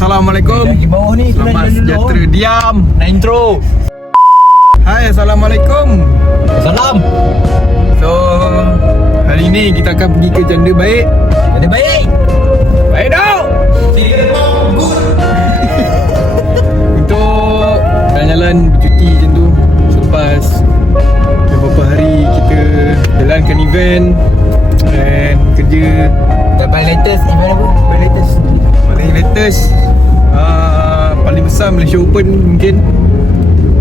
Assalamualaikum. Lagi bawah ni. Selamat sejahtera. Diam. Nak intro. Hai, Assalamualaikum. Salam. So, hari ni kita akan pergi ke Janda Baik. Ada baik. Baik dok. Untuk jalan-jalan bercuti macam tu. Selepas beberapa hari kita jalankan event dan kerja. Dapat latest event apa? Paling latest paling besar Malaysia Open mungkin.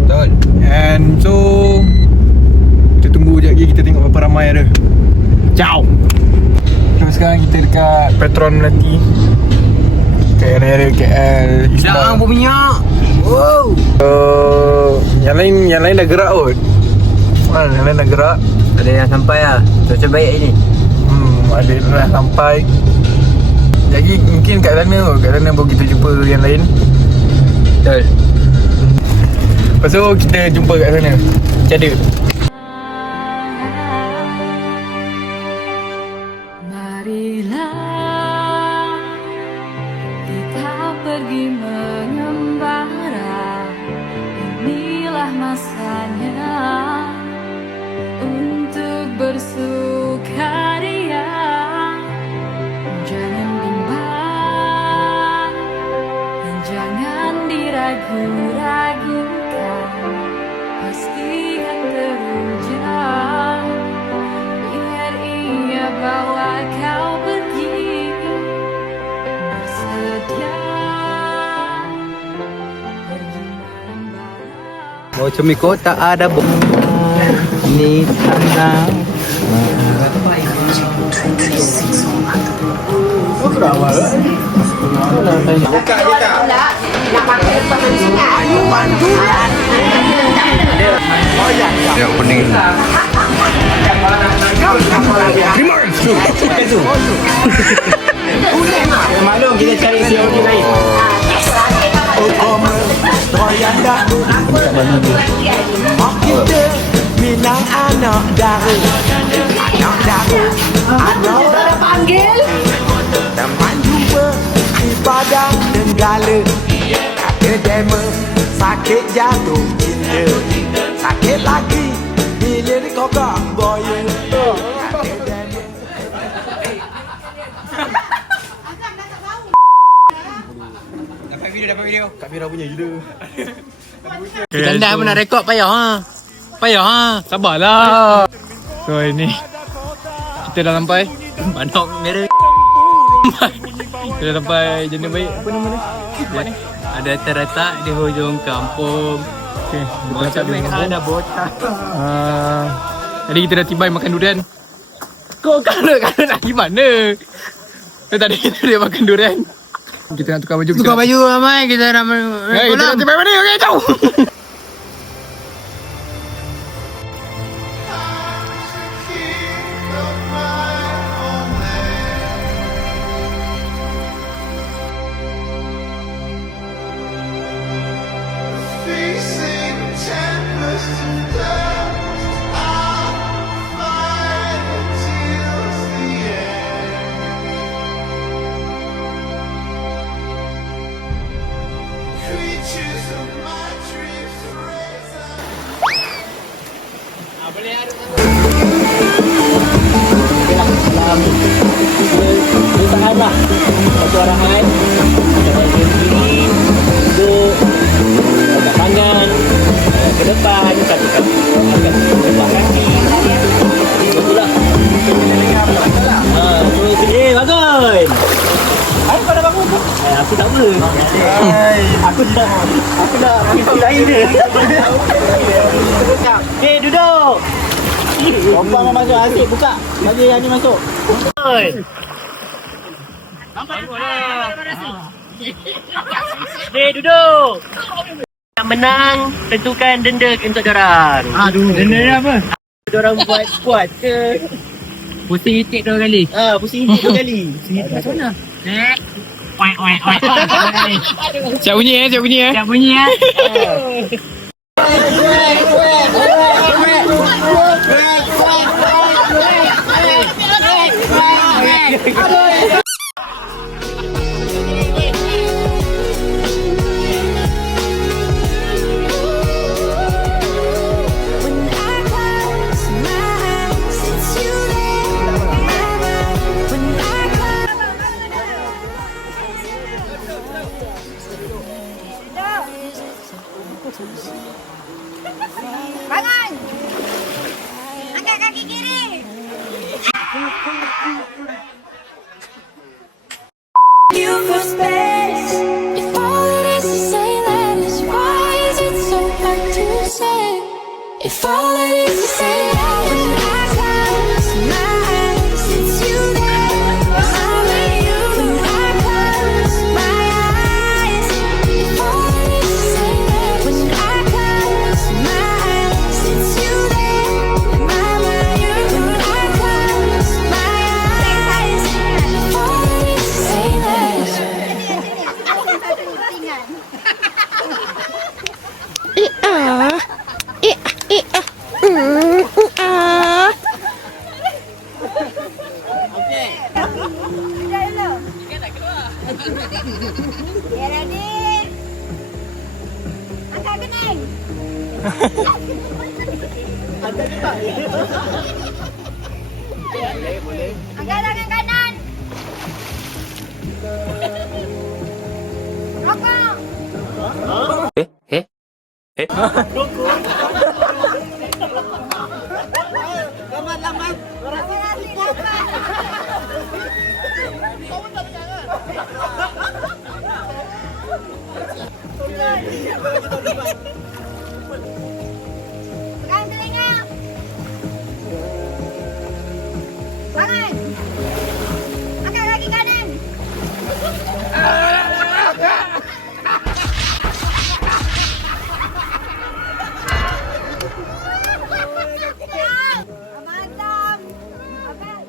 Betul. And so kita tunggu sekejap lagi, kita tengok berapa ramai ada. Ciao. So sekarang kita dekat Petron Melati, kat area KL Islam. Dah berminyak. Wow. Yang lain dah gerak kot. Yang lain dah gerak. Ada yang sampai lah. Cuaca baik ni. Ada yang dah sampai. Jadi mungkin kat sana kot. Kat sana baru kita jumpa yang lain. Betul. Lepas tu kita jumpa kat sana. Macam Marilah kita pergi mengembara. Inilah masanya untuk bersukaria. Jangan bimbang dan jangan diragu-ragukan. Pastikan terujang. Biar ia bawa kau pergi. Bersedia pergi mengembara. Mau cemiko tak ada ni tanah. Ya, pening. Maklum kita cari COD lain. Kita Minang anak daru. Anak Panggil teman jumpa di Padang Nenggala. Kata demo sakit jatuh cinta. Sakit lagi bila ni kokak boya. Kata demo. Dapat video. Kamera punya gila. Kita dah pun nak rekod payah ha. Payah ha. Sabarlah. So ini kita dah sampai. Manok merah. Kita dah sampai Janda Baik. Apa nama dia? Tempat ni? Ada terletak di hujung kampung. Okay, Macam ada botak. Tadi kita dah tiba makan durian. Kau kalau nak pergi mana? Tadi kita dah makan durian. Kita nak tukar baju. Tukar baju ramai kita nak Hey, kita nak tiba mana? Okay, jauh. Usaha lah. Satu arahan. Kita berdiri, duduk, agak tangan ke depan, satu kaki agak sebelah kaki. Betul lah. Terus bangun. Hai, kau dah bangun tu? Aku tak apa. Aku dah pergi lain dia. Duduk. Kompang mau masuk, asyik buka. Bagi yang ni masuk. Duduk. Yang menang tentukan denda untuk diorang. Denda dia apa? Diorang buat squat ke? Pusing itik 2 kali. Pusing itik 2 kali. Pusing itik macam mana? Siap bunyi siap bunyi Siap bunyi Bangun. Angkat kaki kiri. You for space. If all it is to say that is why is it so hard to say? If all it is to say that when I close my eyes, it's you there. I'm with you when I close my eyes. If all it is to say that when I close my eyes, it's you there. I'm with you when I close my eyes. If all it is to say that. Okay, ready? Angkat kening. Angkat tangan kanan. Rokok. Pegang telinga. Bangun. Angkat kaki kanan. Mantap. Angkat.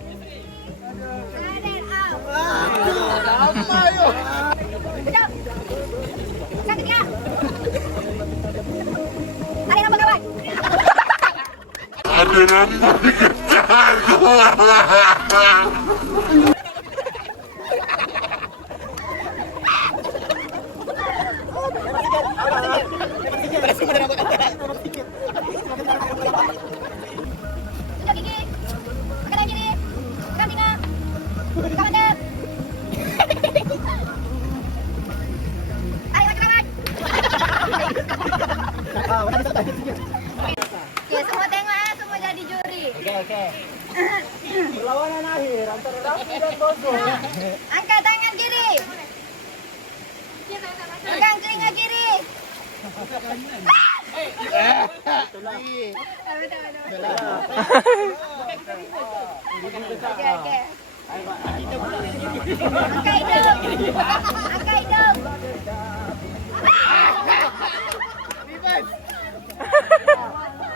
Kanan up. Betul. Angkat ketiga. Tarik nombor kawan. Tunjuk gigi. Angkat tangan kiri. Pegang telinga. Pegang mata. Tarik macam kawan. Okay, semua tengok semua jadi juri. Okey. Perlawanan akhir antara Rafi dan Bozo. Angkat tangan kiri. Pegang telinga kiri. Okey. Angkat hidung. Angkat hidung.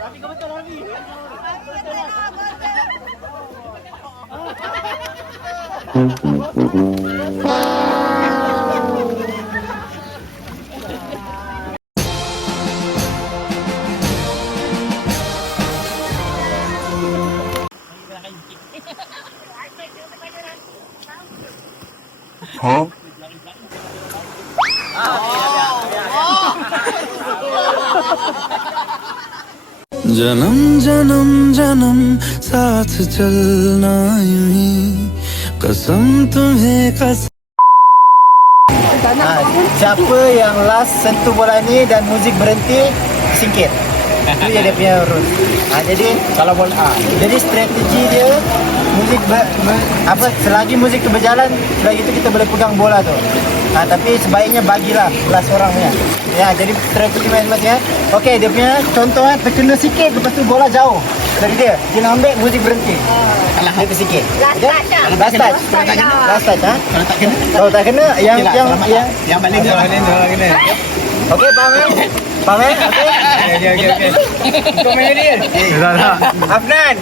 Rafi kau betul Rafi. जन्म जन्म जन्म साथ चलना यूं ही कसम तुम्हें कसम Siapa yang last sentuh bola ni dan muzik berhenti singkir. Itu je dia punya rules. Jadi kalau bola jadi strategi dia muzik selagi muzik tu berjalan, selagi itu kita boleh pegang bola tu. Tapi sebaiknya bagilah last orang punya. Ya, jadi strategi main-main ya. Okey, dia punya contoh terkena sikit lepas tu bola jauh dari dia. Dia nak ambil muzik berhenti. Alah, dia sikit. Last touch. Last touch. Last touch Kalau tak kena yang balik tu kena. Okey, faham eh? Faham eh? Okey. Kau main dia. Tak. Afnan.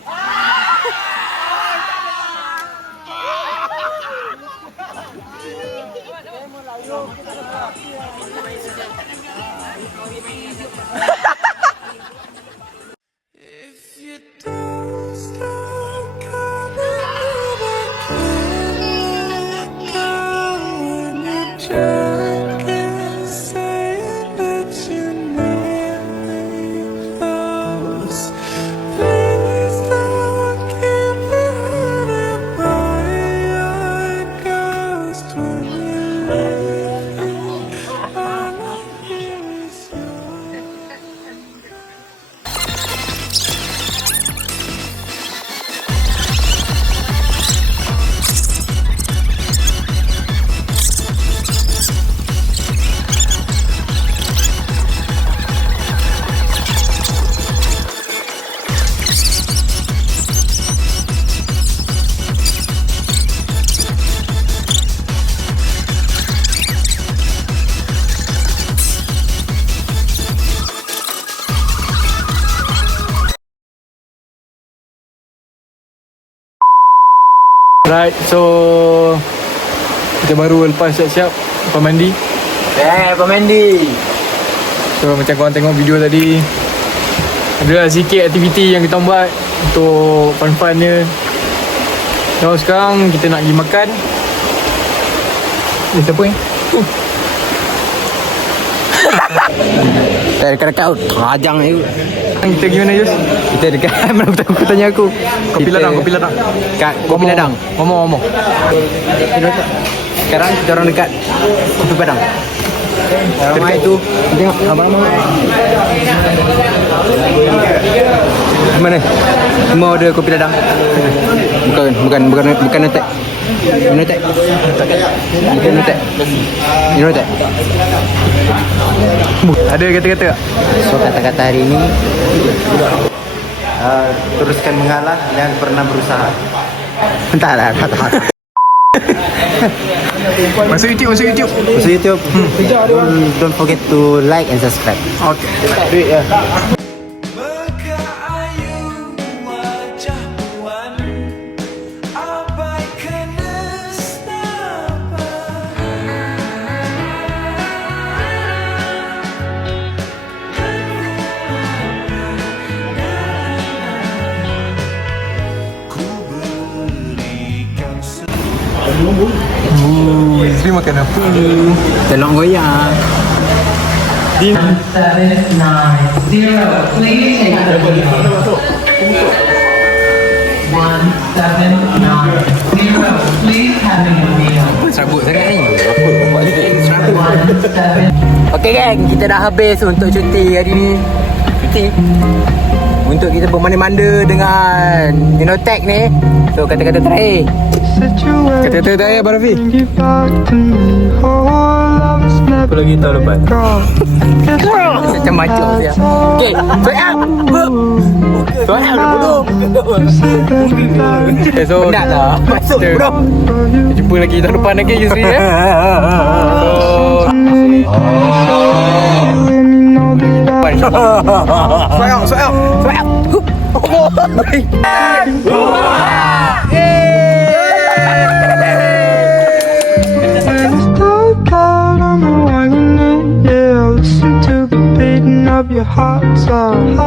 Alright, so kita baru lepas siap-siap lepas mandi. Pemandi. So macam korang tengok video tadi, adalah sikit aktiviti yang kita buat untuk fun-fun je. So sekarang kita nak pergi makan. Siapa ni? Dekat-dekat rajang ni. Kita pergi mana, Jus? Kita dekat mana aku tanya aku. Kopi ladang, kopi ladang. Kat kopi ladang. Ngomong. Sekarang kita orang dekat kopi padang. Ramai tu. Tengok abang-abang. Mana? Semua ada kopi ladang. Bukan netek. Netek. Bukan netek. Netek. Ada kata-kata tak? So kata-kata hari ini teruskan mengalah dan pernah berusaha. Tak. Masuk YouTube. Masuk YouTube. Don't forget to like and subscribe. Okay. Duit ya. Berkayu wajah puan, abaikan nestapa. Ku berikan Isteri makan apa? Telur goyang. Din. 790. Please take the wheel. 179. Please having a meal. Serabut sangat ni. 17. Okey geng, kita dah habis untuk cuti hari ni. Cuti untuk kita bermanda-manda dengan Inotech ni. So kata-kata terakhir. Kata-kata terakhir Abang Rafi. Apa lagi tahun lepas? Macam-macam dia. Okey, soal. Soal dulu. Okay, so Penat lah. Masuk bro. kita jumpa lagi tahun depan lagi Yusri So Soal. Listen to the beating of your heart sound.